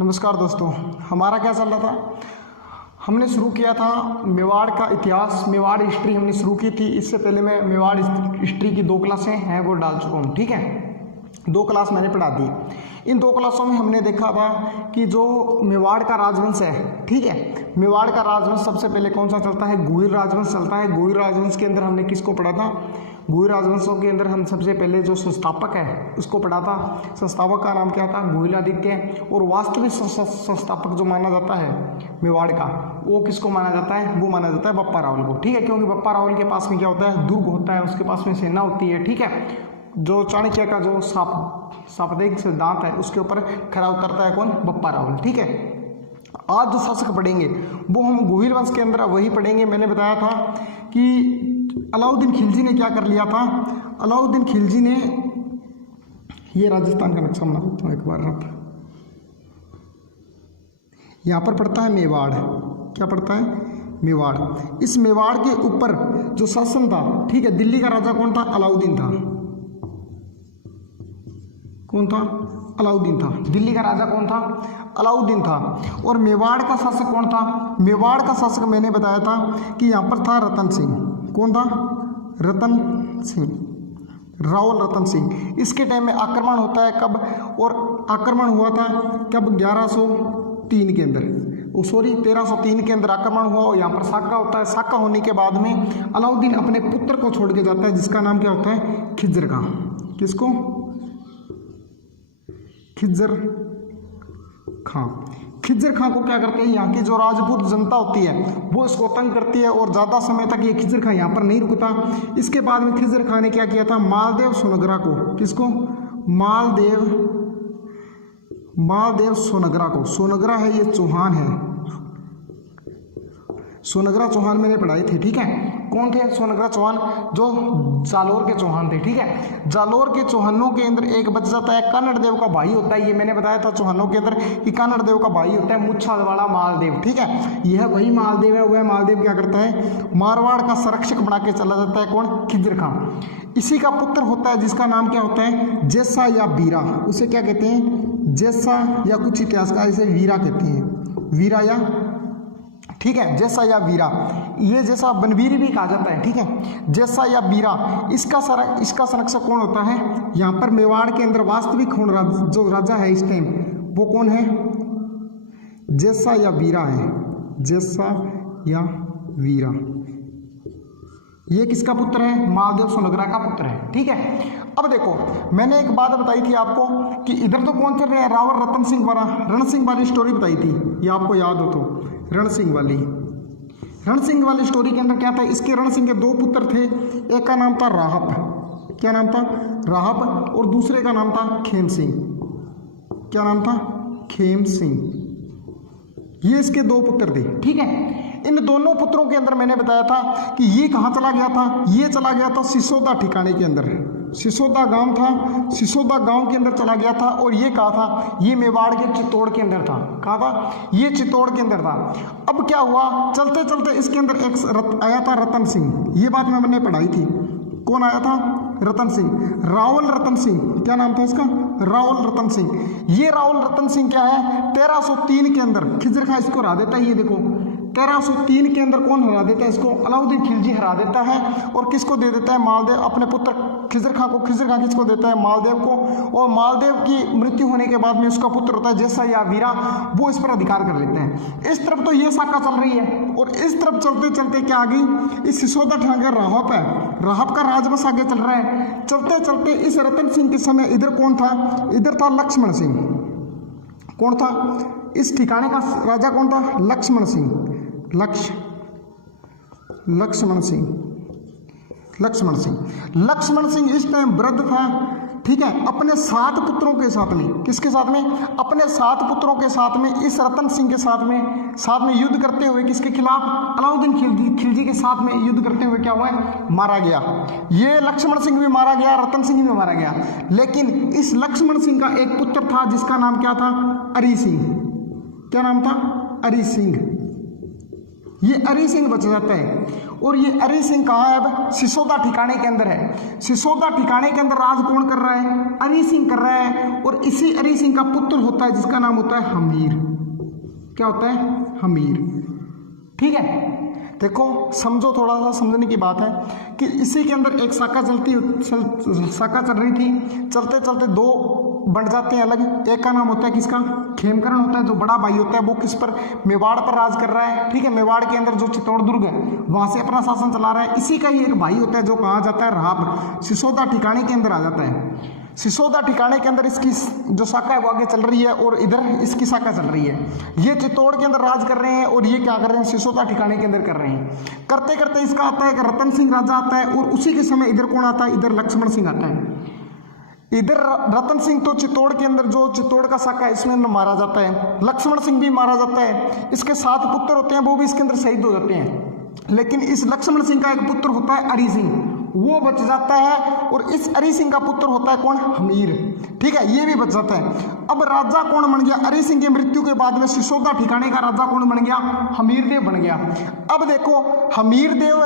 नमस्कार दोस्तों, हमारा क्या चल रहा था। हमने शुरू किया था मेवाड़ का इतिहास, मेवाड़ हिस्ट्री हमने शुरू की थी। इससे पहले मैं मेवाड़ हिस्ट्री की 2 क्लासें हैं वो डाल चुका हूँ। ठीक है, 2 क्लास मैंने पढ़ा दी। इन 2 क्लासों में हमने देखा था कि जो मेवाड़ का राजवंश है, ठीक है, मेवाड़ का राजवंश सबसे पहले कौन सा चलता है, गुहिल राजवंश चलता है। गुहिल राजवंश के अंदर हमने किसको पढ़ा था, गुहिल राजवंशों के अंदर हम सबसे पहले जो संस्थापक है उसको पढ़ा था। संस्थापक का नाम क्या था, गुहिलादित्य। और वास्तविक संस्थापक जो माना जाता है मेवाड़ का, वो किसको माना जाता है, वो माना जाता है बप्पा रावल को। ठीक है, क्योंकि बप्पा रावल के पास में क्या होता है, दुर्ग होता है, उसके पास में सेना होती है। ठीक है, जो चाणक्य का जो साप्ताहिक सिद्धांत है उसके ऊपर खरा उतरता है कौन, बप्पा रावल। ठीक है, आज जो शासक पढ़ेंगे वो हम गुहिल वंश के अंदर वही पढ़ेंगे। मैंने बताया था कि अलाउद्दीन खिलजी ने क्या कर लिया था। अलाउद्दीन खिलजी ने, ये राजस्थान का नक्शा बना देता हूँ एक बार आप, यहाँ पर पड़ता है मेवाड़। क्या पड़ता है, मेवाड़। इस मेवाड़ के ऊपर जो शासन था, ठीक है, दिल्ली का राजा कौन था, अलाउद्दीन था। कौन था, अलाउद्दीन था। दिल्ली का राजा कौन था, अलाउद्दीन था। और मेवाड़ का शासक कौन था, मेवाड़ का शासक मैंने बताया था कि यहाँ पर था रतन सिंह। कौन था, रतन सिंह, रावल रतन सिंह। इसके टाइम में आक्रमण होता है कब, और आक्रमण हुआ था कब, 1103 के अंदर, 1303 के अंदर आक्रमण हुआ। और यहाँ पर साका होता है। साका होने के बाद में अलाउद्दीन अपने पुत्र को छोड़ के जाता है, जिसका नाम क्या होता है, खिज्र खां। किसको, खिज्र खां। खिज्र खां को क्या करते हैं, यहाँ की जो राजपूत जनता होती है वो इसको तंग करती है और ज़्यादा समय तक ये खिज्र खां यहाँ पर नहीं रुकता। इसके बाद में खिज्र खां ने क्या किया था, मालदेव सोनगरा को, किसको, मालदेव सोनगरा को। सोनगरा है ये चौहान है, सोनगरा चौहान मैंने पढ़ाई थी। ठीक है, कौन थे सोनगरा चौहान, जो जालोर के चौहान थे। ठीक है, जालोर के चौहानों के अंदर एक बच जाता है, कन्नड़ देव का भाई होता है। ये मैंने बताया था चौहानों के अंदर कि कन्नड़ देव का भाई होता है मुच्छा वाला मालदेव। ठीक है, यह वही मालदेव है। वह मालदेव क्या करता है, मारवाड़ का संरक्षक बना के चला जाता है। कौन, खिज्र खां। इसी का पुत्र होता है जिसका नाम क्या होता है, जेसा या वीरा। उसे क्या कहते हैं, जेसा, या कुछ इतिहासकार इसे वीरा कहते हैं, वीरा या, ठीक है, जैसा या वीरा। ये जैसा बनवीर भी कहा जाता है। ठीक है, जैसा या वीरा। इसका संरक्षक कौन होता है, यहाँ पर मेवाड़ के अंदर वास्तविक जो राजा है इस टाइम, वो कौन है, जैसा या वीरा है, जैसा या वीरा। ये किसका पुत्र है, मालदेव सोनगरा का पुत्र है। ठीक है, अब देखो मैंने एक बात बताई थी आपको कि इधर तो कौन चल रहे हैं, रावल रतन सिंह वाला, रण सिंह वाली स्टोरी बताई थी, ये आपको याद हो तो, रण सिंह वाली स्टोरी के अंदर क्या था, इसके रण सिंह के 2 पुत्र थे। एक का नाम था राहप, क्या नाम था, राहप, और दूसरे का नाम था खेम सिंह। क्या नाम था, खेम सिंह। ये इसके 2 पुत्र थे। ठीक है, इन दोनों पुत्रों के अंदर मैंने बताया था कि ये कहाँ चला गया था, ये चला गया था सिसोदा ठिकाने के अंदर। सिसोदा गांव था, सिसोदा गांव के अंदर चला गया था। और ये कहाँ था, ये मेवाड़ के चित्तौड़ के अंदर था। कहाँ था, ये चित्तौड़ के अंदर था। अब क्या हुआ, चलते चलते इसके अंदर एक आया था रतन सिंह। ये बात मैंने पढ़ाई थी। कौन आया था, रतन सिंह, रावल रतन सिंह। क्या नाम था इसका, रावल रतन सिंह। ये रावल रतन सिंह क्या है, 1303 के अंदर खिज्र खां इसको हरा देता है। ये देखो 1303 के अंदर कौन हरा देता है इसको, अलाउद्दीन खिलजी हरा देता है। और किसको दे देता है, मालदेव, अपने पुत्र खिज्र खां को। खिज्र खां किसको देता है, मालदेव को। और मालदेव की मृत्यु होने के बाद में उसका पुत्र होता है जैसा या वीरा, वो इस पर अधिकार कर लेते हैं। इस तरफ तो ये साका चल रही है, और इस तरफ चलते चलते क्या आ गई, इस सिसोदा ठाकर राहप है, राहप का राजवंश आगे चल रहा है। चलते चलते इस रतन सिंह के समय इधर कौन था, इधर था लक्ष्मण सिंह। कौन था, इस ठिकाने का राजा कौन था, लक्ष्मण सिंह। लक्ष्मण सिंह इस टाइम वृद्ध था। ठीक है, अपने 7 पुत्रों के साथ में, किसके साथ में, अपने 7 पुत्रों के साथ में, इस रतन सिंह के साथ में युद्ध करते हुए, किसके खिलाफ, अलाउद्दीन खिलजी के साथ में युद्ध करते हुए क्या हुआ है, मारा गया। ये लक्ष्मण सिंह भी मारा गया, रतन सिंह भी मारा गया। लेकिन इस लक्ष्मण सिंह का एक पुत्र था जिसका नाम क्या था, अरी सिंह। क्या नाम था, अरी सिंह। ये अरी सिंह बच जाता है। और ये अरी सिंह कहाँ है? अब सिसोदा ठिकाने के अंदर है। सिसोदा ठिकाने के अंदर राज कौन कर रहा है? अरी सिंह कर रहा है। और इसी अरी सिंह का पुत्र होता है जिसका नाम होता है हमीर। क्या होता है? हमीर। ठीक है, देखो समझो, थोड़ा सा समझने की बात है कि इसी के अंदर एक शाखा शाखा चल रही थी, चलते चलते दो बन जाते हैं अलग। एक का नाम होता है किसका? खेमकरण होता है, जो बड़ा भाई होता है वो किस पर? मेवाड़ पर राज कर रहा है। ठीक है, मेवाड़ के अंदर जो चित्तौड़ दुर्ग है वहां से अपना शासन चला रहा है। इसी का ही एक भाई होता है जो कहाँ जाता है? राह पर, सिसोदा ठिकाने के अंदर आ जाता है। सिसोदा ठिकाने के अंदर इसकी जो शाखा है वो आगे चल रही है और इधर इसकी शाखा चल रही है। ये चित्तौड़ के अंदर राज कर रहे हैं और ये क्या कर रहे हैं? सिसोदा ठिकाने के अंदर कर रहे हैं। करते करते इसका आता है कि रतन सिंह राजा आता है और उसी के समय इधर कौन आता है? इधर लक्ष्मण सिंह आता है। इधर रतन सिंह तो चित्तौड़ के अंदर जो चित्तौड़ का शाखा है इसमें मारा जाता है, लक्ष्मण सिंह भी मारा जाता है। इसके 7 पुत्र होते हैं, वो भी इसके अंदर शहीद हो जाते हैं। लेकिन इस लक्ष्मण सिंह का एक पुत्र होता है अरी सिंह, वो बच जाता है। और इस अरी सिंह का पुत्र होता है कौन? हमीर। ठीक है, ये भी बच जाता है। अब राजा कौन बन गया? अरी सिंह की मृत्यु के बाद में सिसोदा ठिकाने का राजा कौन बन गया? हमीर देव बन गया। अब देखो, हमीर देव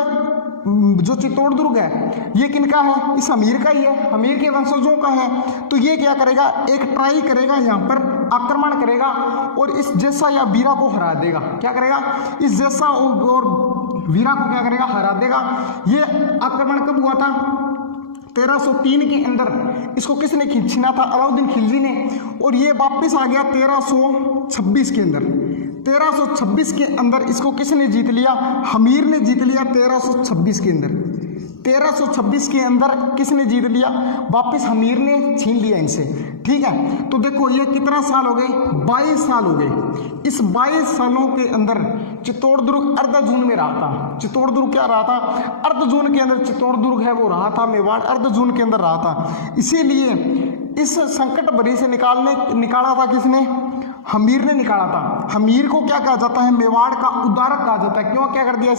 जो चित्तौड़ दुर्ग है ये किनका है? इस हमीर का ही है, हमीर के वंशजों का है। तो ये क्या करेगा? एक ट्राई करेगा, यहाँ पर आक्रमण करेगा और इस जैसा या वीरा को हरा देगा। क्या करेगा? इस जैसा और वीरा को क्या करेगा? हरा देगा। ये आक्रमण कब हुआ था? 1303 के अंदर इसको किसने छीना था? अलाउद्दीन खिलजी ने। और ये वापस आ गया 1326 के अंदर। 1326 के अंदर इसको किसने जीत लिया? हमीर ने जीत लिया 1326 के अंदर। 1326 के अंदर किसने जीत लिया? वापस हमीर ने छीन लिया इनसे। ठीक है, तो देखो ये कितना साल हो गए? 22 साल हो गए। इस 22 सालों के अंदर चित्तौड़ दुर्ग अर्ध जून में रहा था। चित्तौड़ दुर्ग क्या रहा था? अर्ध जून के अंदर चित्तौड़ दुर्ग है वो रहा था। मेवाड़ अर्ध जून के अंदर रहा था। इसीलिए इस संकट भरी से निकाला था किसने? हमीर ने निकाला था। हमीर को क्या कहा जाता है? मेवाड़ का उद्धारक कहा जाता है। क्यों? क्या कर दिया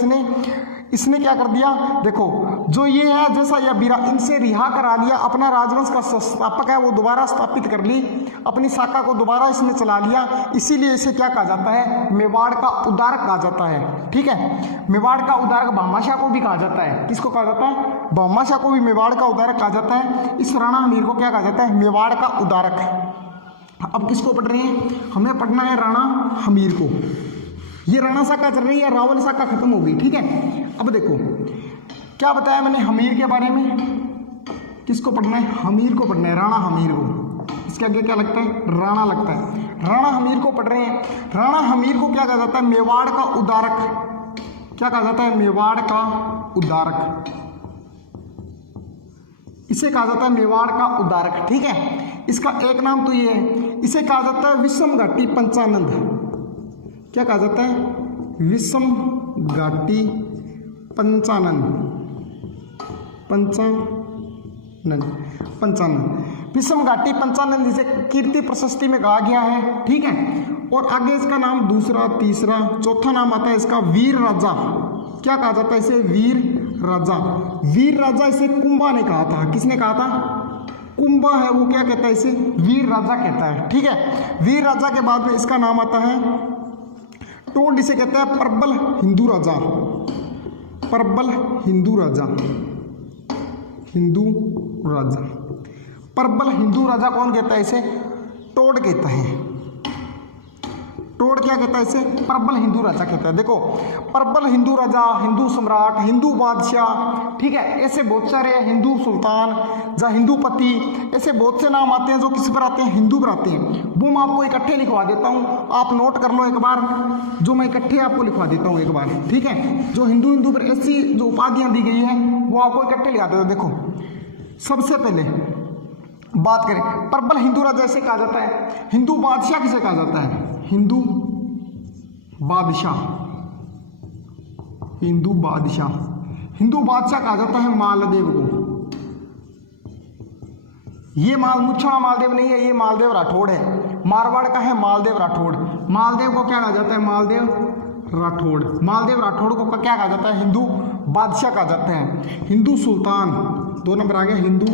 इसने क्या कर दिया? देखो, जो ये है जैसा या बीरा, इनसे रिहा करा लिया। अपना राजवंश का संस्थापक है वो दोबारा स्थापित कर ली, अपनी शाखा को दोबारा इसने चला लिया। इसीलिए इसे क्या कहा जाता है? मेवाड़ का उद्धारक कहा जाता है। ठीक है, मेवाड़ का उद्धारक भामाशाह को भी कहा जाता है। किसको कहा जाता है? भामाशाह को भी मेवाड़ का उद्धारक कहा जाता है। इस राणा हमीर को क्या कहा जाता है? मेवाड़ का उद्धारक। अब किसको पढ़ रहे हैं? हमें पढ़ना है राणा हमीर को। ये राणा शाखा चल रही है, रावल शाखा खत्म हो गई। ठीक है, अब देखो क्या बताया मैंने हमीर के बारे में। किसको पढ़ना है? हमीर को पढ़ना है, राणा हमीर को। इसके आगे क्या लगता है? राणा लगता है। राणा हमीर को पढ़ रहे हैं। राणा हमीर को क्या कहा जाता है? मेवाड़ का उद्धारक। क्या कहा जाता है? मेवाड़ का उद्धारक। इसे कहा जाता है मेवाड़ का उद्धारक। ठीक है, इसका एक नाम तो ये है। इसे कहा जाता है विषम घाटी पंचानंद। क्या कहा जाता है? विषम घाटी पंचानंद। विषम घाटी पंचानंद इसे कीर्ति प्रशस्ति में कहा गया है। ठीक है, और आगे इसका नाम दूसरा, तीसरा, चौथा नाम आता है इसका वीर राजा। क्या कहा जाता है इसे? वीर राजा। वीर राजा इसे कुंभा ने कहा था। किसने कहा था? कुंभा है वो क्या कहता है? इसे वीर राजा कहता है। ठीक है, वीर राजा के बाद में इसका नाम आता है टोड। इसे कहता है प्रबल हिंदू राजा। प्रबल हिंदू राजा। हिंदू राजा, प्रबल हिंदू राजा कौन कहता है इसे? टोड कहता है। टोड क्या कहता है इसे? प्रबल हिंदू राजा कहता है। देखो, प्रबल हिंदू राजा, हिंदू सम्राट, हिंदू बादशाह, ठीक है, ऐसे बहुत सारे, हिंदू सुल्तान, या हिंदू पति, ऐसे बहुत से नाम आते हैं जो किस पर आते हैं? हिंदू पर आते हैं। वो मैं आपको इकट्ठे लिखवा देता हूँ, आप नोट कर लो एक बार, जो मैं इकट्ठे आपको लिखवा देता हूँ एक बार। ठीक है, जो हिंदू पर ऐसी जो उपाधियाँ दी गई हैं वो आपको इकट्ठे लिखा देता हूँ। देखो, सबसे पहले बात करें, प्रबल हिंदू राजा ऐसे कहा जाता है। हिंदू बादशाह किसे कहा जाता है? हिंदू बादशाह। हिंदू बादशाह, हिंदू बादशाह कहा जाता है मालदेव को। ये मुच्छा मालदेव नहीं है, ये मालदेव राठौड़ है। मारवाड़ का है मालदेव राठौड़। मालदेव को क्या कहा जाता है? मालदेव राठौड़। मालदेव राठौड़ को क्या कहा जाता है? हिंदू बादशाह कहा जाता है। हिंदू सुल्तान, 2 नंबर आ गया, हिंदू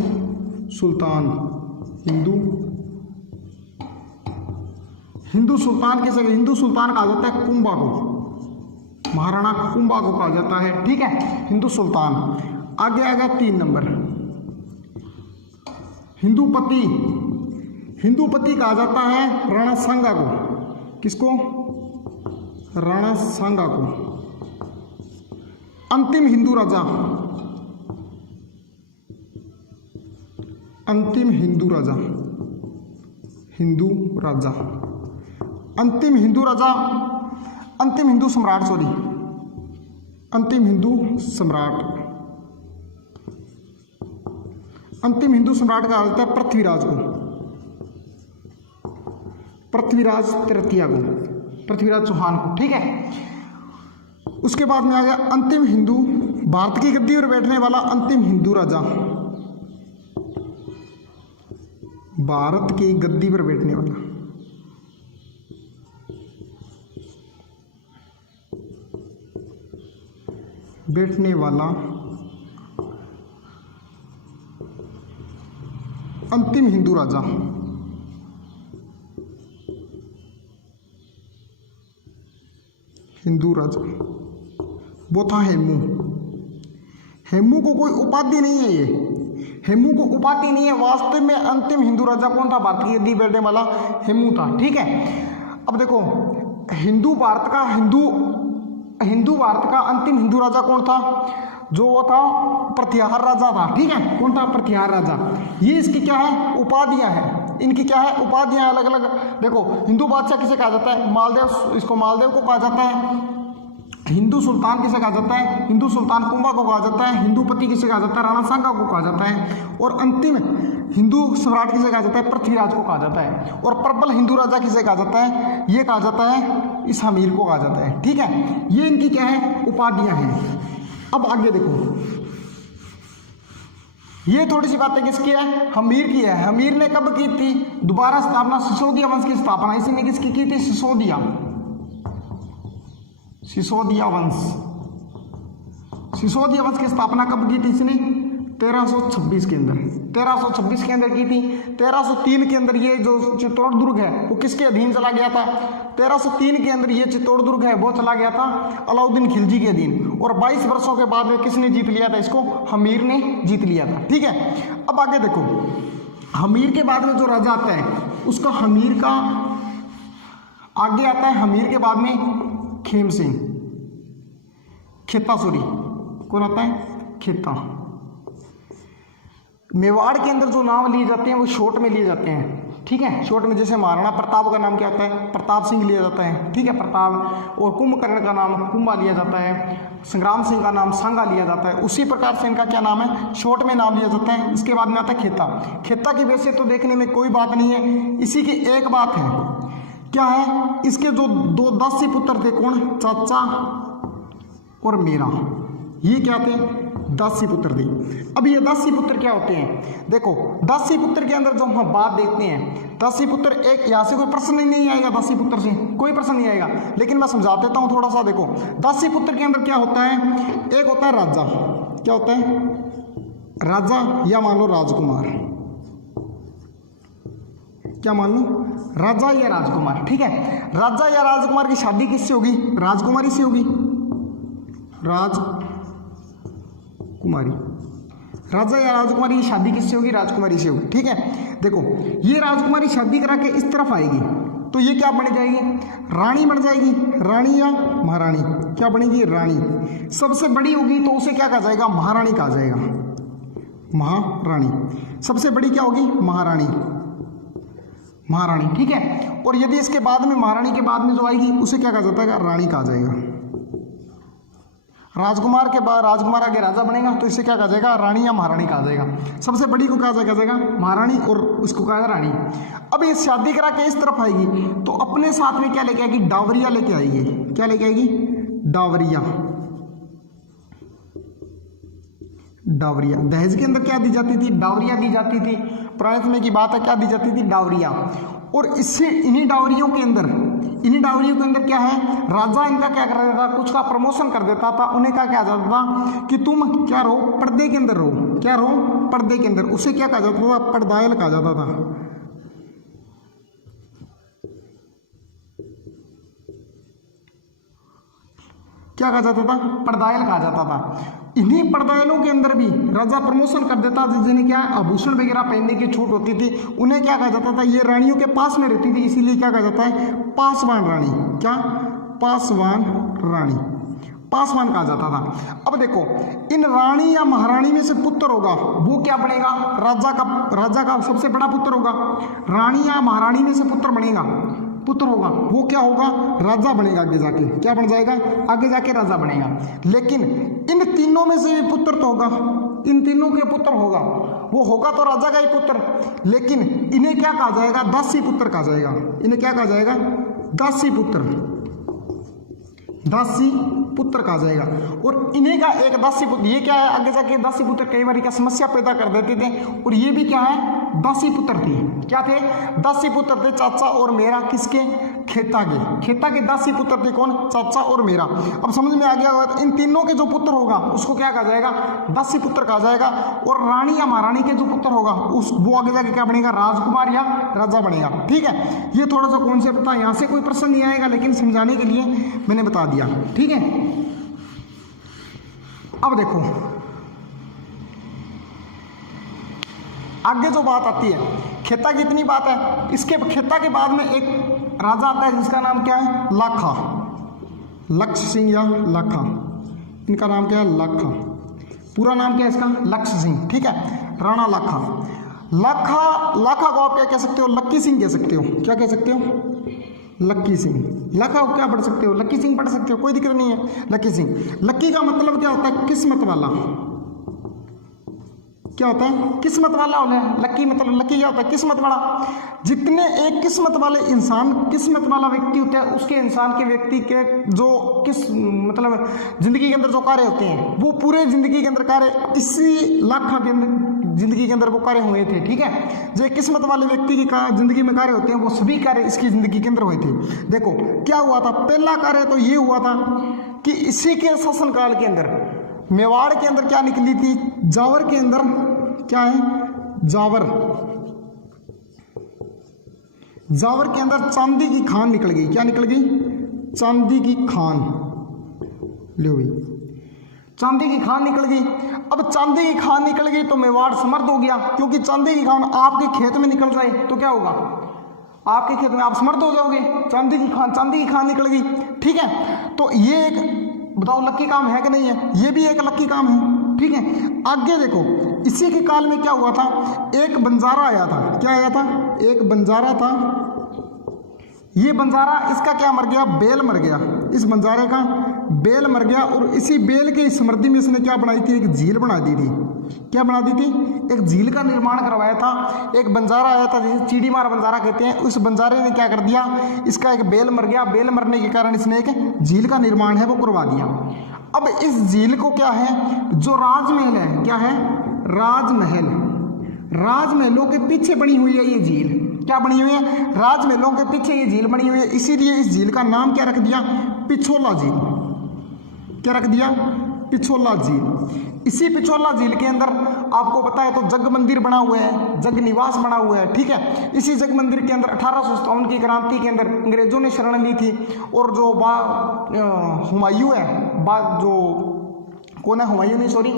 सुल्तान। हिंदू सुल्तान किसे? हिंदू सुल्तान कहा जाता है कुंभा को। महाराणा कुंभा को कहा जाता है, ठीक है, हिंदू सुल्तान। आगे आ गया 3 नंबर, हिंदूपति। हिंदूपति कहा जाता है राणा सांगा को। किसको? राणा सांगा को। अंतिम हिंदू राजा, अंतिम हिंदू राजा, हिंदू राजा, अंतिम हिंदू राजा, अंतिम हिंदू सम्राट, सॉरी, अंतिम हिंदू सम्राट, अंतिम हिंदू सम्राट कहा जाता है पृथ्वीराज को, पृथ्वीराज तृतीया को, पृथ्वीराज चौहान को, ठीक है। उसके बाद में आ गया अंतिम हिंदू, भारत की गद्दी पर बैठने वाला अंतिम हिंदू राजा, भारत की गद्दी पर बैठने वाला, बैठने वाला अंतिम हिंदू राजा, हिंदू राजा वो था हेमू। हेमू को कोई उपाधि नहीं है, ये हेमू को उपाधि नहीं है, वास्तव में अंतिम हिंदू राजा कौन था? भारत की गद्दी बैठने वाला हेमू था, ठीक है। अब देखो हिंदू भारत का अंतिम हिंदू राजा कौन था? जो वो था प्रतिहार राजा था, ठीक है। कौन था? प्रतिहार राजा। ये इसकी क्या है? उपाधियां हैं, इनकी क्या है? उपाधियां अलग अलग। देखो हिंदू बादशाह किसे कहा जाता है? मालदेव, इसको मालदेव को कहा जाता है। हिंदू सुल्तान किसे कहा जाता है? हिंदू सुल्तान कुंभा को कहा जाता है। हिंदूपति किसे कहा जाता है? राणा सांगा को कहा जाता है। और अंतिम हिंदू सम्राट किसे कहा जाता है? पृथ्वीराज को कहा जाता है। और प्रबल हिंदू राजा किसे कहा जाता है? ये कहा जाता है इस हमीर को कहा जाता है, ठीक है। ये इनकी क्या है? उपाधियां हैं। अब आगे देखो, ये थोड़ी सी बातें किसकी है? हमीर की है। हमीर ने कब की थी दोबारा स्थापना? सिसोदिया वंश की स्थापना इसी ने किसकी की थी? सिसोदिया, सिसोदिया वंश। सिसोदिया वंश की स्थापना कब की थी इसने? 1326 के अंदर, 1326 के अंदर की थी। 1303 के अंदर ये जो चित्तौड़ दुर्ग है वो किसके अधीन चला गया था? 1303 के अंदर ये चित्तौड़ दुर्ग है वो चला गया था अलाउद्दीन खिलजी के अधीन। और 22 वर्षों के बाद में किसने जीत लिया था इसको? हमीर ने जीत लिया था, ठीक है। अब आगे देखो, हमीर के बाद में जो राजा आता है उसका हमीर का आगे आता है। हमीर के बाद में खेम सिंह, खेता, सॉरी, कौन आता है? खेता। मेवाड़ के अंदर जो नाम लिए जाते हैं वो शॉर्ट में लिए जाते हैं, ठीक है, शॉर्ट में। जैसे महाराणा प्रताप का नाम क्या होता है? प्रताप सिंह लिया जाता है, ठीक है, प्रताप। और कुंभकर्ण का नाम कुंभा लिया जाता है। संग्राम सिंह का नाम सांगा लिया जाता है। उसी प्रकार से इनका क्या नाम है? शॉर्ट में नाम लिया जाता है। इसके बाद में आता है खेता। खेता की वैसे तो देखने में कोई बात नहीं है, इसी की एक बात है, क्या है? इसके जो 2 दासी पुत्र थे, कौन? चाचा और मेरा, ये क्या थे? दासी पुत्र थे। अब ये दासी पुत्र क्या होते हैं? देखो दासी पुत्र के अंदर जो हम बात देखते हैं, दासी पुत्र, एक यहाँ से कोई प्रश्न नहीं आएगा, दासी पुत्र से कोई प्रश्न नहीं आएगा, लेकिन मैं समझा देता हूँ थोड़ा सा। देखो दासी पुत्र के अंदर क्या होता है? एक होता है राजा, क्या होता है? राजा, या मान लो राजकुमार, क्या मान लो? राजा या राजकुमार, ठीक है। राजा या राजकुमार की शादी किससे होगी? राजकुमारी से होगी, राजकुमारी। राजा या राजकुमारी की शादी किससे होगी? राजकुमारी से होगी, ठीक है। देखो ये राजकुमारी शादी करा के इस तरफ आएगी तो ये क्या बन जाएगी? रानी बन जाएगी। रानी या महारानी, क्या बनेगी? रानी। सबसे बड़ी होगी तो उसे क्या कहा जाएगा? महारानी कहा जाएगा, महारानी। सबसे बड़ी क्या होगी? महारानी, महारानी, ठीक है। और यदि इसके बाद में, महारानी के बाद में जो आएगी उसे क्या कहा जाता है? रानी कहा जाएगा। राजकुमार के बाद, राजकुमार आगे राजा बनेगा तो इसे क्या कहा जाएगा? रानी या महारानी कहा जाएगा। सबसे बड़ी को क्या कहा जाएगा? महारानी, और उसको कहा जाएगा रानी। अब ये शादी करा के इस तरफ आएगी तो अपने साथ में क्या लेके आएगी? डावरिया लेके आएगी। क्या लेके आएगी? डावरिया। डावरिया। दहेज के अंदर क्या दी जाती थी? डावरिया दी जाती थी। पुराने समय की बात है, क्या दी जाती थी? डावरिया। और इससे इन्हीं डावरियों के अंदर क्या है? राजा इनका क्या कर देता था? कुछ का प्रमोशन कर देता था। उन्हें क्या कहा जाता था कि तुम क्या रहो? पर्दे के अंदर रहो। क्या रहो? पर्दे के अंदर। उसे क्या कहा जाता था? पर्दायल कहा जाता था। क्या कहा जाता था, पड़दायल कहा जाता था। इन्हीं पड़दायलों के अंदर भी राजा प्रमोशन कर देता, जिन्हें क्या आभूषण वगैरह पहनने की छूट होती थी, उन्हें क्या कहा जाता था, ये रानियों के पास में रहती थी, इसीलिए क्या कहा जाता है, पासवान रानी। क्या, पासवान रानी, पासवान कहा जाता था। अब देखो, इन रानी या महारानी में से पुत्र होगा वो क्या बनेगा, राजा का सबसे बड़ा पुत्र होगा। रानी या महारानी में से पुत्र बनेगा, पुत्र होगा वो क्या होगा, राजा बनेगा। आगे जाके क्या बन जाएगा, आगे जाके राजा बनेगा। लेकिन इन तीनों में से भी पुत्र तो होगा, इन तीनों के पुत्र होगा, वो होगा तो राजा का ही पुत्र। लेकिन इन्हें क्या कहा जाएगा, दासी पुत्र कहा जाएगा। इन्हें क्या कहा जाएगा, दासी पुत्र, दासी पुत्र कहा जाएगा। और इन्हीं का एक दासी पुत्र, ये क्या है, आगे जाके दासी पुत्र कई बार क्या समस्या पैदा कर देते थे। और ये भी क्या है, दासी पुत्र थे। क्या थे, दासी पुत्र थे, चाचा और मेरा, किसके, खेता के। खेता के दासी पुत्र थे कौन, चाचा और मेरा। अब समझ में आ गया होगा, इन तीनों के जो पुत्र होगा उसको क्या कहा जाएगा, दासी पुत्र कहा जाएगा। और रानी या महारानी के जो पुत्र होगा उस वो आगे जाके क्या बनेगा, राजकुमार या राजा बनेगा। ठीक है, ये थोड़ा सा कॉन्सेप्ट था, यहाँ से कोई प्रश्न नहीं आएगा, लेकिन समझाने के लिए मैंने बता दिया। ठीक है, अब देखो आगे जो बात आती है, खेता की इतनी बात है। इसके खेता के बाद में एक राजा आता है जिसका नाम क्या है, लाखा, लक्ष्य सिंह या लाखा। इनका नाम क्या है, लाखा। पूरा नाम क्या है इसका, लक्ष्य सिंह। ठीक है, राणा लाखा। लाखा को आप क्या कह सकते हो, लक्की सिंह कह सकते हो। क्या कह सकते हो, लक्की सिंह। लाखा को क्या पढ़ सकते हो, लक्की सिंह पढ़ सकते हो, कोई दिक्कत नहीं है। लक्की सिंह, लक्की का मतलब क्या होता है, किस्मत वाला। क्या होता है, किस्मत वाला होना है। लक्की मतलब, लक्की क्या होता है, किस्मत वाला। जितने एक किस्मत वाले इंसान, किस्मत वाला व्यक्ति होता है, उसके इंसान के व्यक्ति के जो मतलब जिंदगी के अंदर जो कार्य होते हैं वो पूरे जिंदगी के अंदर कार्य इसी लाखा के अंदर जिंदगी के अंदर वो कार्य हुए थे। ठीक है, जो किस्मत वाले व्यक्ति की जिंदगी में कार्य होते हैं वो सभी कार्य इसकी जिंदगी के अंदर हुए थे। देखो क्या हुआ था, पहला कार्य तो ये हुआ था कि इसी के शासनकाल के अंदर मेवाड़ के अंदर क्या निकली थी, जावर के अंदर क्या है, जावर के अंदर चांदी की खान निकल गई। क्या निकल गई, चांदी की खान। लो भाई, चांदी की खान निकल गई। अब चांदी की खान निकल गई तो मेवाड़ समर्थ हो गया, क्योंकि चांदी की खान आपके खेत में निकल जाए तो क्या होगा, आपके खेत में आप समर्थ हो जाओगे। चांदी की खान निकल गई। ठीक है, तो ये एक बताओ लक्की काम है कि नहीं है, ये भी एक लक्की काम है। ठीक है, आगे देखो, इसी के काल में क्या हुआ था, एक बंजारा आया था। क्या आया था, एक बंजारा था। ये बंजारा, इसका क्या मर गया, बेल मर गया। इस बंजारे का बेल मर गया और इसी बेल की समृद्धि में इसने क्या बनाई थी, एक झील बना दी थी। क्या बना दी थी, एक झील का निर्माण करवाया था। एक बंजारा आया था जिसे चीड़ी मार बंजारा कहते हैं, उस बंजारे ने क्या कर दिया, इसका एक बेल मर गया, बेल मरने के कारण इसने एक झील का निर्माण है वो करवा दिया। अब इस झील को क्या है, जो राजमहल है, क्या है, राजमहल, राजमहलों के पीछे बनी हुई है ये झील। क्या बनी हुई है, राजमहलों के पीछे ये झील बनी हुई है, इसीलिए इस झील का नाम क्या रख दिया, पिछोला झील। क्या रख दिया, पिछोला झील। इसी पिछोला झील के अंदर आपको पता है तो जग मंदिर बना हुआ है, जग निवास बना हुआ है। ठीक है, इसी जग मंदिर के अंदर 1857 की क्रांति के अंदर अंग्रेजों ने शरण ली थी। और जो हुमायूं है, जो कौन है, हुमायूं नहीं सॉरी,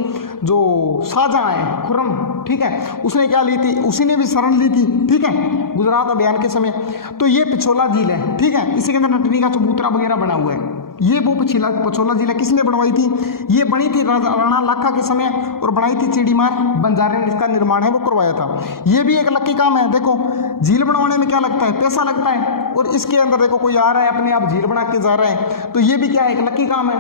जो शाहजहां है, खुर्रम, ठीक है, उसने क्या ली थी, उसी ने भी शरण ली थी। ठीक है, गुजरात अभियान के समय। तो ये पिछोला झील है। ठीक है, इसी के अंदर नटनी का चबूतरा वगैरह बना हुआ है। ये वो पिछोला झील किसने बनवाई थी, ये बनी थी राणा लाखा के समय और बनाई थी चीड़ीमार बंजारे ने, इसका निर्माण है वो करवाया था। ये भी एक लक्की काम है। देखो झील बनवाने में क्या लगता है, पैसा लगता है, और इसके अंदर देखो कोई आ रहा है अपने आप झील बना के जा रहा है, तो ये भी क्या है, एक लक्की काम है।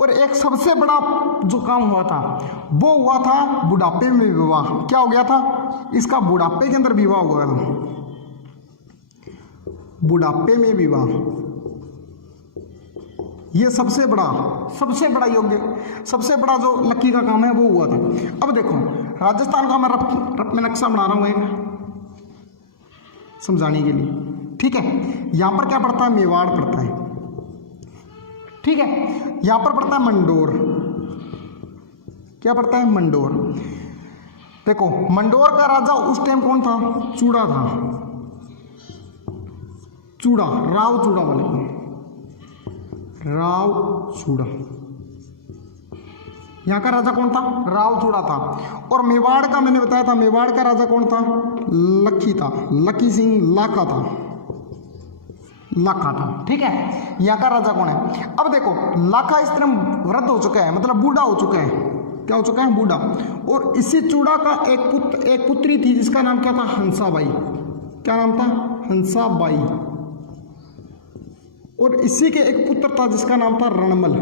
और एक सबसे बड़ा जो काम हुआ था वो हुआ था बुढ़ापे में विवाह। क्या हो गया था, इसका बुढ़ापे के अंदर विवाह हुआ था, बुढ़ापे में विवाह। ये सबसे बड़ा योग्य, सबसे बड़ा जो लक्की का काम है वो हुआ था। अब देखो राजस्थान का मैं रफ में नक्शा बना रहा हूं एक समझाने के लिए। ठीक है, यहां पर क्या पड़ता है, मेवाड़ पड़ता है। ठीक है, यहां पर पड़ता है मंडोर। क्या पड़ता है, मंडोर। देखो मंडोर का राजा उस टाइम कौन था, चूड़ा था, चूड़ा, राव चूड़ा वाले, राव चूड़ा। यहाँ का राजा कौन था? राव चूड़ा था। और मेवाड़ का मैंने बताया था, मेवाड़ का राजा कौन था? लखी था, लखी सिंह लाखा था, लाखा था। ठीक है, यहाँ का राजा कौन है? अब देखो लाखा इस तरह वृद्ध हो चुका है, मतलब बूढ़ा हो चुका है। क्या हो चुका है? बूढ़ा। और इसी चूड़ा का एक पुत्री थी जिसका नाम क्या था? हंसाबाई। क्या नाम था? हंसाबाई। और इसी के एक पुत्र था जिसका नाम था रणमल।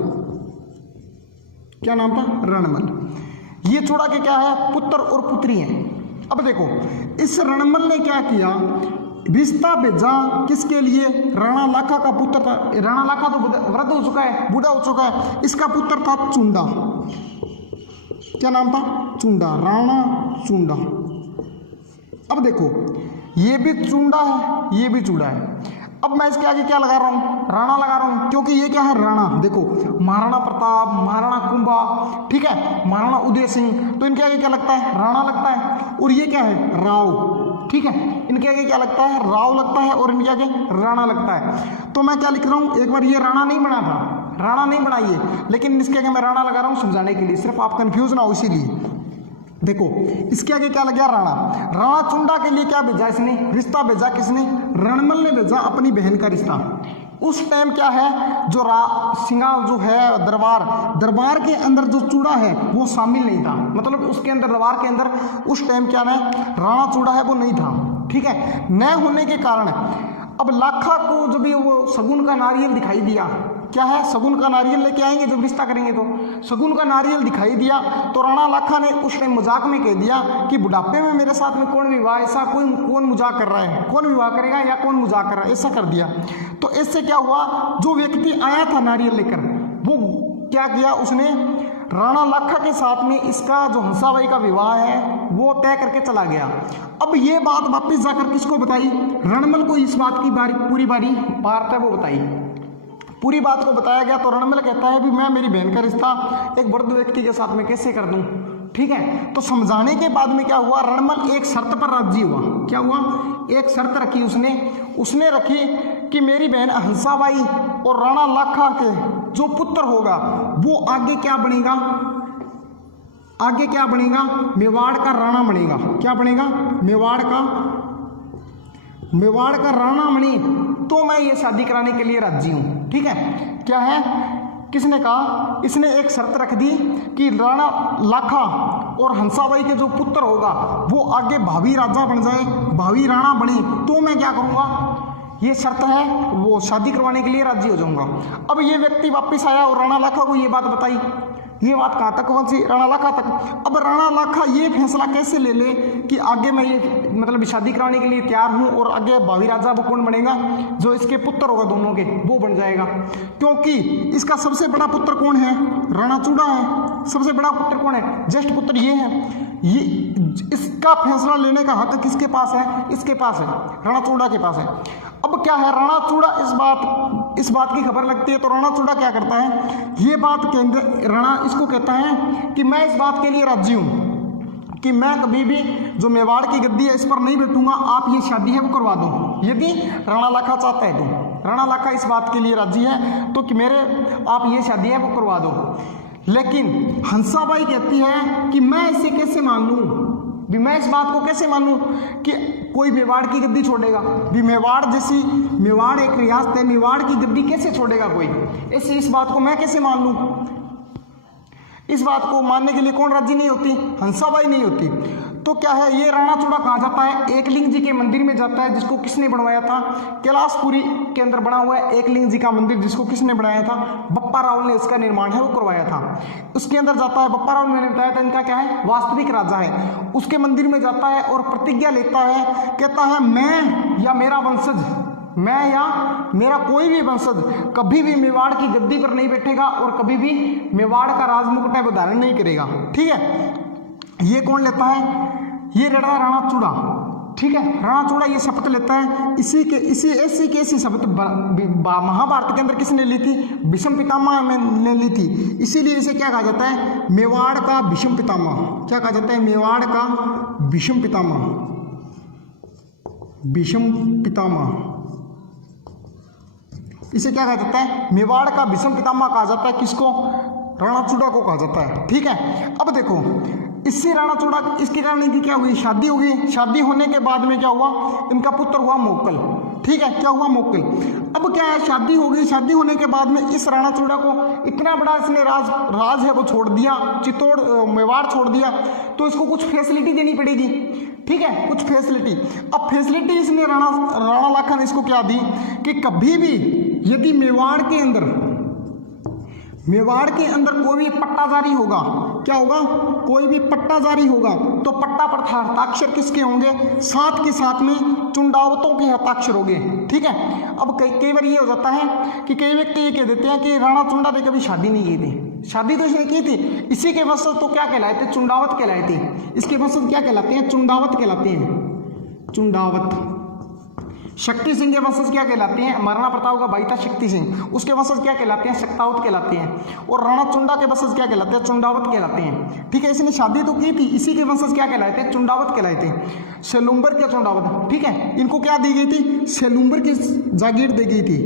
क्या नाम था? रणमल। ये चूड़ा के क्या है? पुत्र और पुत्री हैं। अब देखो इस रणमल ने क्या किया? रिश्ता भेजा किसके लिए? राणा लाखा का पुत्र था। राणा लाखा तो वृद्ध हो चुका है, बूढ़ा हो चुका है। इसका पुत्र था चुंडा। क्या नाम था? चुंडा, राणा चुंडा। अब देखो ये भी चुंडा है, ये भी चूड़ा है। अब मैं इसके आगे क्या लगा रहा हूं? राणा लगा रहा हूं, क्योंकि ये क्या है? राणा। देखो महाराणा प्रताप, महाराणा कुंभा, ठीक है, महाराणा उदय सिंह, तो इनके आगे क्या लगता है? राणा लगता है। और ये क्या है? राव। ठीक है, इनके आगे क्या लगता है? राव लगता है। और इनके आगे राणा लगता है। तो मैं क्या लिख रहा हूं? एक बार ये राणा नहीं बना था, राणा नहीं बनाइए, लेकिन इसके आगे मैं राणा लगा रहा हूं समझाने के लिए, सिर्फ आप कंफ्यूज ना हो इसीलिए। देखो इसके आगे क्या लग गया? राणा। राणा चुंडा के लिए क्या भेजा इसने? रिश्ता भेजा। किसने? रणमल ने भेजा, अपनी बहन का रिश्ता। उस टाइम क्या है, जो सिंगा जो है दरबार के अंदर जो चूड़ा है वो शामिल नहीं था, मतलब उसके अंदर दरबार के अंदर उस टाइम क्या है, राणा चूड़ा है वो नहीं था। ठीक है, न होने के कारण अब लाखा को जब ये वो सगुन का नारियल दिखाई दिया, क्या है? सगुन का नारियल लेके आएंगे जब रिश्ता करेंगे, तो सगुन का नारियल दिखाई दिया तो राणा लाखा ने उस टाइम मजाक में कह दिया कि बुढ़ापे में मेरे साथ में कौन विवाह, ऐसा कौन मजाक कर रहा है, कौन विवाह करेगा या कौन मजाक कर रहा है, ऐसा कर दिया। तो इससे क्या हुआ? जो व्यक्ति आया था नारियल लेकर, वो क्या किया? उसने राणा लाखा के साथ में इसका जो हंसाबाई का विवाह है वो तय करके चला गया। अब ये बात वापिस जाकर किसको बताई? रणमल को इस बात की पूरी बात है वो बताई, पूरी बात को बताया गया। तो रणमल कहता है भी मैं मेरी बहन का रिश्ता एक वृद्ध व्यक्ति के साथ में कैसे कर दूं? ठीक है, तो समझाने के बाद में क्या हुआ? रणमल एक शर्त पर राजी हुआ। क्या हुआ? एक शर्त रखी उसने रखी कि मेरी बहन हंसाबाई और राणा लाखा के जो पुत्र होगा वो आगे क्या बनेगा? आगे क्या बनेगा? मेवाड़ का राणा बनेगा। क्या बनेगा? मेवाड़ का राणा बने तो मैं ये शादी कराने के लिए राजी हूं। ठीक है, क्या है? किसने कहा? इसने एक शर्त रख दी कि राणा लाखा और हंसाबाई के जो पुत्र होगा वो आगे भावी राजा बन जाए, भावी राणा बने, तो मैं क्या करूंगा? ये शर्त है, वो शादी करवाने के लिए राजी हो जाऊंगा। अब ये व्यक्ति वापस आया और राणा लाखा को ये बात बताई। ये बात कहाँ तक पहुंची? राणा लाखा तक। अब राणा लाखा ये फैसला कैसे ले कि आगे मैं ये मतलब शादी कराने के लिए तैयार हूं और आगे भावी राजा वो कौन बनेगा? जो इसके पुत्र होगा दोनों के वो बन जाएगा, क्योंकि इसका सबसे बड़ा पुत्र कौन है? राणा चूड़ा है। सबसे बड़ा पुत्र कौन है? ज्येष्ठ पुत्र ये है। ये इसका फैसला लेने का हक किसके पास है? इसके पास है, राणा चूड़ा के पास है। अब क्या है? राणा चूड़ा इस बात की खबर लगती है तो राणा चूड़ा क्या करता है? ये बात राणा इसको कहता है कि मैं इस बात के लिए राजी हूं कि मैं कभी भी जो मेवाड़ की गद्दी है इस पर नहीं बैठूंगा, आप ये शादी है वो करवा दो। यदि राणा लाखा चाहता है तो राणा लाखा इस बात के लिए राजी है तो कि आप ये शादी है वो करवा दो। लेकिन हंसाबाई कहती है कि मैं इसे कैसे मान लूं, भी मैं इस बात को कैसे मानूं कि कोई मेवाड़ की गद्दी छोड़ेगा? भी मेवाड़ एक रियासत है, मेवाड़ की गद्दी कैसे छोड़ेगा कोई? इस बात को मैं कैसे मान लूं? इस बात को मानने के लिए कौन राजी नहीं होती? हंसाबाई नहीं होती। तो क्या है? ये राणा चूड़ा कहाँ जाता है? एकलिंग जी के मंदिर में जाता है, जिसको किसने बनवाया था? कैलाशपुरी के अंदर बना हुआ है एकलिंग जी का मंदिर, जिसको किसने बनाया था? बप्पा राव ने इसका निर्माण है वो करवाया था। उसके अंदर जाता है, बप्पा राव मैंने बताया था इनका क्या है? वास्तविक राजा है। उसके मंदिर में जाता है और प्रतिज्ञा लेता है, कहता है मैं या मेरा वंशज, मैं या मेरा कोई भी वंशज कभी भी मेवाड़ की गद्दी पर नहीं बैठेगा और कभी भी मेवाड़ का राजमुकुट है धारण नहीं करेगा। ठीक है, ये कौन लेता है? ये राणा चूड़ा। ठीक है, राणा चूड़ा ये शपथ लेता है। ऐसी शपथ महाभारत के अंदर किसने ली थी? भीष्म पितामह ने ली थी। इसीलिए इसे क्या कहा जाता है? मेवाड़ का भीष्म पितामह। क्या कहा जाता है? मेवाड़ का भीष्म पितामह। भीष्म पितामह इसे क्या कहा जाता है? मेवाड़ का भीष्म पितामह कहा जाता है। किसको? राणाचूड़ा को कहा जाता है। ठीक है, अब देखो इससे राणाचूड़ा, इसके कारण इनकी क्या हुई, शादी हो गई। शादी होने के बाद में क्या हुआ, इनका पुत्र हुआ मोक्कल। ठीक है, क्या हुआ, मोक्कल। अब क्या है, शादी हो गई, शादी होने के बाद में इस राणाचूड़ा को इतना बड़ा इसने राज है वो छोड़ दिया, चित्तौड़ मेवाड़ छोड़ दिया, तो इसको कुछ फैसिलिटी देनी पड़ेगी। ठीक है, कुछ फैसिलिटी। अब फैसिलिटी इसने राणा लाखा ने इसको क्या दी कि कभी भी यदि मेवाड़ के अंदर कोई भी पट्टा जारी होगा, क्या होगा, कोई भी पट्टा जारी होगा तो पट्टा पर हस्ताक्षर किसके होंगे, साथ के साथ में चुंडावतों के हस्ताक्षर होंगे। ठीक है, अब कई बार ये हो जाता है कि कई व्यक्ति ये कह देते हैं कि राणाचुंडा ने कभी शादी नहीं की थी। शादी तो इसने की थी, इसी के वंशज तो क्या कहलाए थे, चुंडावत कहलाए थे। इसके वंशज क्या कहलाते हैं, चुंडावत कहलाते हैं, चुंडावत। शक्ति सिंह के वंशज क्या कहलाते हैं, महाराणा प्रताप का भाई था शक्ति सिंह, उसके वंशज क्या कहलाते हैं, शक्तावत कहलाते हैं। और राणाचुंडा के वंशज क्या कहलाते हैं, चुंडावत कहलाते हैं। ठीक है, इसने शादी तो की थी, इसी के वंशज क्या कहलाते हैं, चुंडावत कहलाते हैं। सेलुम्बर के चुंडावत। ठीक है, इनको क्या दी गई थी, सेलुम्बर की जागीर दी गई थी।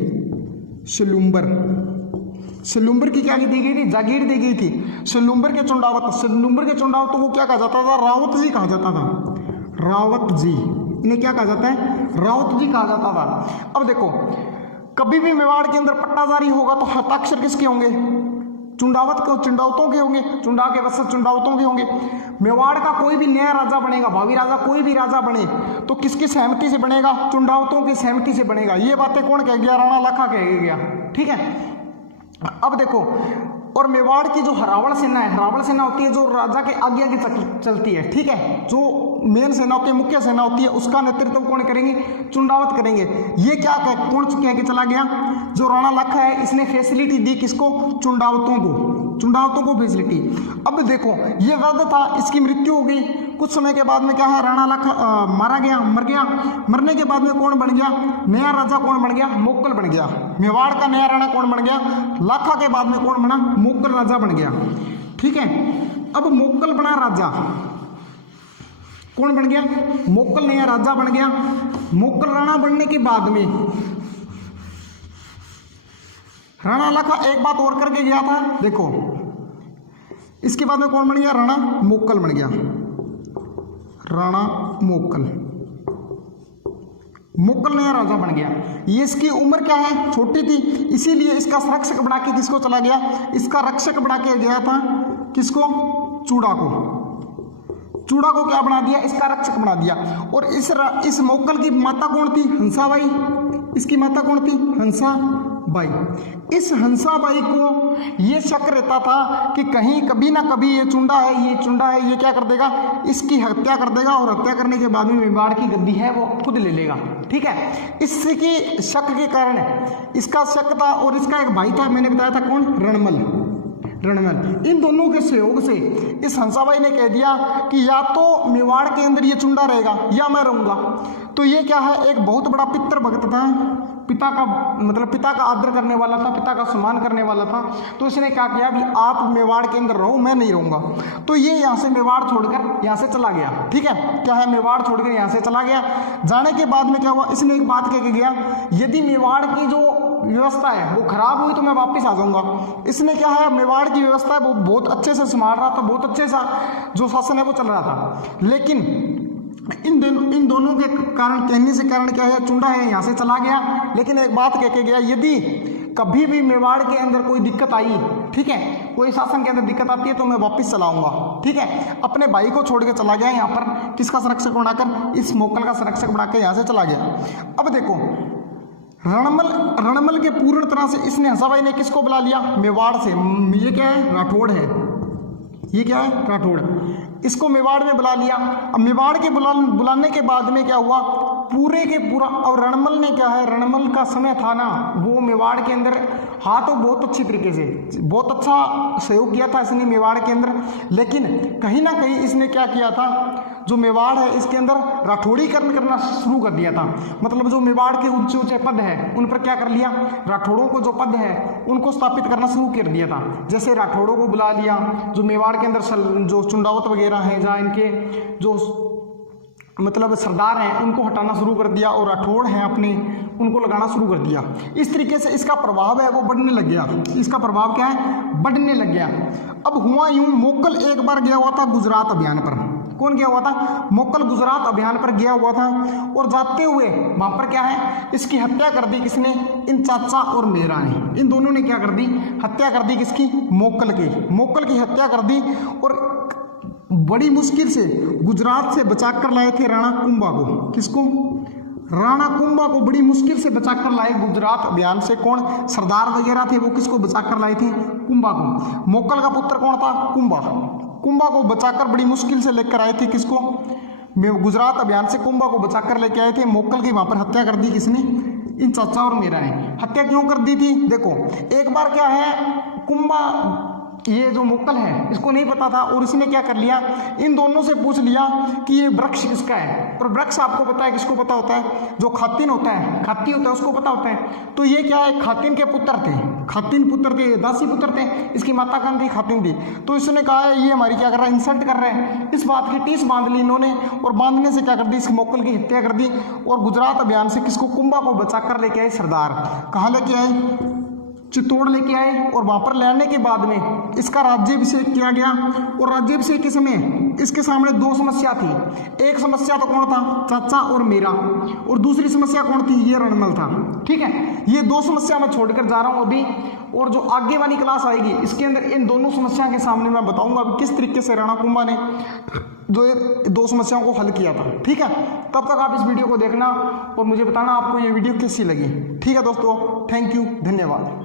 सेलुम्बर की क्या दी गई थी, जागीर दी गई थी। सेलुम्बर के चुंडावत को क्या कहा जाता था, रावत जी कहा जाता था। रावत जी, इन्हें क्या कहा जाता है, रावत जी कहा जाता था। अब देखो कभी भी मेवाड़ के अंदर पट्टा जारी होगा तो हस्ताक्षर किसके होंगे, चुंडावतों के होंगे, चुंडा के वंशज चुंडावतों के होंगे। मेवाड़ का कोई भी नया राजा बनेगा, भावी राजा कोई भी राजा बने तो किसकी सहमति से बनेगा, चुंडावतों की सहमति से बनेगा। ये बातें कौन कह गया, राणा लाखा कह गया। ठीक है, अब देखो, और मेवाड़ की जो रावण सेना है, रावण सेना होती है जो राजा के आगे आगे चलती है। ठीक है, जो मेन सेना होती है, मुख्य सेना होती है, उसका नेतृत्व कौन करेंगे, चुंडावत करेंगे। ये क्या कौन कह के चला गया, जो राणा लाखा है इसने फैसिलिटी दी किसको, चुंडावतों को फैसिलिटी। अब देखो ये वध था, इसकी मृत्यु हो गई। कुछ समय के बाद में क्या है, राणा लाखा मर गया। मरने के बाद में कौन बन गया, नया राजा कौन बन गया, मोक्कल बन गया। मेवाड़ का नया राणा कौन बन गया, लाखा के बाद में कौन बना, मोक्कल राजा बन गया। ठीक है, अब मोक्कल बना राजा, कौन बन गया, मोक्कल नया राजा बन गया। मोक्कल राणा बनने के बाद में राणा लाखा एक बात और करके गया था, देखो इसके बाद में कौन बन गया, राणा मोक्कल बन गया। राणा मोक्कल नया राजा बन गया। ये इसकी उम्र क्या है, छोटी थी, इसीलिए इसका संरक्षक बना के किसको चला गया, इसका रक्षक बना के गया था किसको, चूड़ा को क्या बना दिया, इसका रक्षक बना दिया। और इस मोक्कल की माता कौन थी, हंसाबाई। इसकी माता कौन थी, हंसाबाई। इस हंसाबाई को ये शक रहता था कि कहीं कभी ना कभी ये चुंडा है, ये क्या कर देगा, इसकी हत्या कर देगा, और हत्या करने के बाद में मेवाड़ की गद्दी है वो खुद ले लेगा। ठीक है, इसकी शक के कारण इसका शक था। और इसका एक भाई था, मैंने बताया था कौन, रणमल। इन दोनों के सहयोग से इस हंसाबाई ने कह दिया कि या तो मेवाड़ के अंदर ये चुंडा रहेगा या मैं रहूंगा। तो ये क्या है, एक बहुत बड़ा पितर भक्त था, पिता का आदर करने वाला था, पिता का सम्मान करने वाला था। तो इसने क्या किया कि आप मेवाड़ के अंदर रहो, मैं नहीं रहूंगा। तो ये यहाँ से मेवाड़ छोड़कर यहाँ से चला गया। ठीक है, क्या है, मेवाड़ छोड़कर यहाँ से चला गया। जाने के बाद में क्या हुआ, इसने एक बात कह के गया, यदि मेवाड़ की जो व्यवस्था है वो खराब हुई तो मैं वापस आ जाऊंगा। इसने क्या है, मेवाड़ की व्यवस्था है वो बहुत अच्छे से संभाल रहा था, बहुत अच्छे सा जो शासन है वो चल रहा था। लेकिन इन दोनों के कहने से कारण क्या है, चुंडा है यहाँ से चला गया। लेकिन एक बात कह के गया, यदि कभी भी मेवाड़ के अंदर कोई दिक्कत आई, ठीक है, कोई शासन के अंदर दिक्कत आती है तो मैं वापस चलाऊंगा। ठीक है, अपने भाई को छोड़ के चला गया यहाँ पर, किसका संरक्षक बनाकर, इस मोक्कल का संरक्षक बनाकर यहाँ से चला गया। अब देखो रणमल के पूर्ण तरह से इसने हंसाबाई ने किसको बुला लिया, मेवाड़ से। ये क्या है, राठौड़ है। ये क्या है, राठौड़। इसको मेवाड़ में बुला लिया। अब मेवाड़ के बुलाने के बाद में क्या हुआ, पूरे के पूरा। और रणमल ने क्या है, रणमल का समय था ना, वो मेवाड़ के अंदर तो बहुत अच्छी तरीके से बहुत अच्छा सहयोग किया था इसने मेवाड़ के अंदर। लेकिन कहीं ना कहीं इसने क्या किया था, जो मेवाड़ है इसके अंदर राठौड़ीकरण करना शुरू कर दिया था। मतलब जो मेवाड़ के ऊंचे ऊंचे पद है उन पर क्या कर लिया, राठौड़ों को जो पद है उनको स्थापित करना शुरू कर दिया था। जैसे राठौड़ों को बुला लिया, जो मेवाड़ के अंदर जो चुंडावत वगैरह हैं, जहाँ इनके जो मतलब सरदार हैं उनको हटाना शुरू कर दिया और राठौड़ हैं अपने उनको लगाना शुरू कर दिया। इस तरीके से इसका प्रभाव है वो बढ़ने लग गया। इसका प्रभाव क्या है? बढ़ने लग गया। अब हुआ यूं, मोकल एक बार गया हुआ था गुजरात अभियान पर। कौन गया हुआ था? मोकल गुजरात अभियान पर गया हुआ था और जाते हुए वहां पर क्या है, इसकी हत्या कर दी। किसने? इन चाचा और मेरा ने, इन दोनों ने क्या कर दी? हत्या कर दी। किसकी? मोकल की। मोकल की हत्या कर दी और बड़ी मुश्किल से गुजरात से बचा कर लाए थे राणा कुंभा को। किसको? राणा कुंभा को बड़ी मुश्किल से बचा कर लाए गुजरात अभियान से। कौन? सरदार वगैरह थे वो किसको बचा कर लाए थे? कुंभा को। मोकल का पुत्र कौन था? कुंभा। कुंभा को बचाकर बड़ी मुश्किल से लेकर आए थे। किसको? गुजरात अभियान से कुंभा को बचाकर लेकर आए थे। मोकल की वहां पर हत्या कर दी। किसने? इन चाचा और मेरा ने। हत्या क्यों कर दी थी? देखो, एक बार क्या है, कुंभा ये जो मोकल है इसको नहीं पता था और इसने क्या कर लिया, इन दोनों से पूछ लिया कि ये वृक्ष किसका है। और वृक्ष आपको पता है किसको पता होता है? जो खातिन होता है, खाती होता है, उसको पता होता है। तो ये क्या है, खातिन के पुत्र थे। खातिन पुत्र थे, दासी पुत्र थे। इसकी माता कौन थी? खातिन थी। तो इसने कहा है ये हमारी क्या कर रहा है, इंसल्ट कर रहे हैं। इस बात की टीस बांध ली इन्होंने और बांधने से क्या कर दी, इस मोकल की हत्या कर दी। और गुजरात अभियान से किसको? कुंभा को बचा कर लेके आए सरदार। कहाँ लेके आए? चित्तौड़ लेके आए। और वहां पर लाने के बाद में इसका राज्याभिषेक किया गया। और राज्याभिषेक के समय इसके सामने दो समस्या थी। एक समस्या तो कौन था? चाचा और मेरा। और दूसरी समस्या कौन थी? ये रणमल था। ठीक है, ये दो समस्या मैं छोड़कर जा रहा हूं अभी। और जो आगे वाली क्लास आएगी इसके अंदर इन दोनों समस्या के सामने मैं बताऊंगा अभी किस तरीके से राणा कुंभा ने जो ये दो समस्याओं को हल किया था। ठीक है, तब तक आप इस वीडियो को देखना और मुझे बताना आपको ये वीडियो कैसी लगी। ठीक है दोस्तों, थैंक यू, धन्यवाद।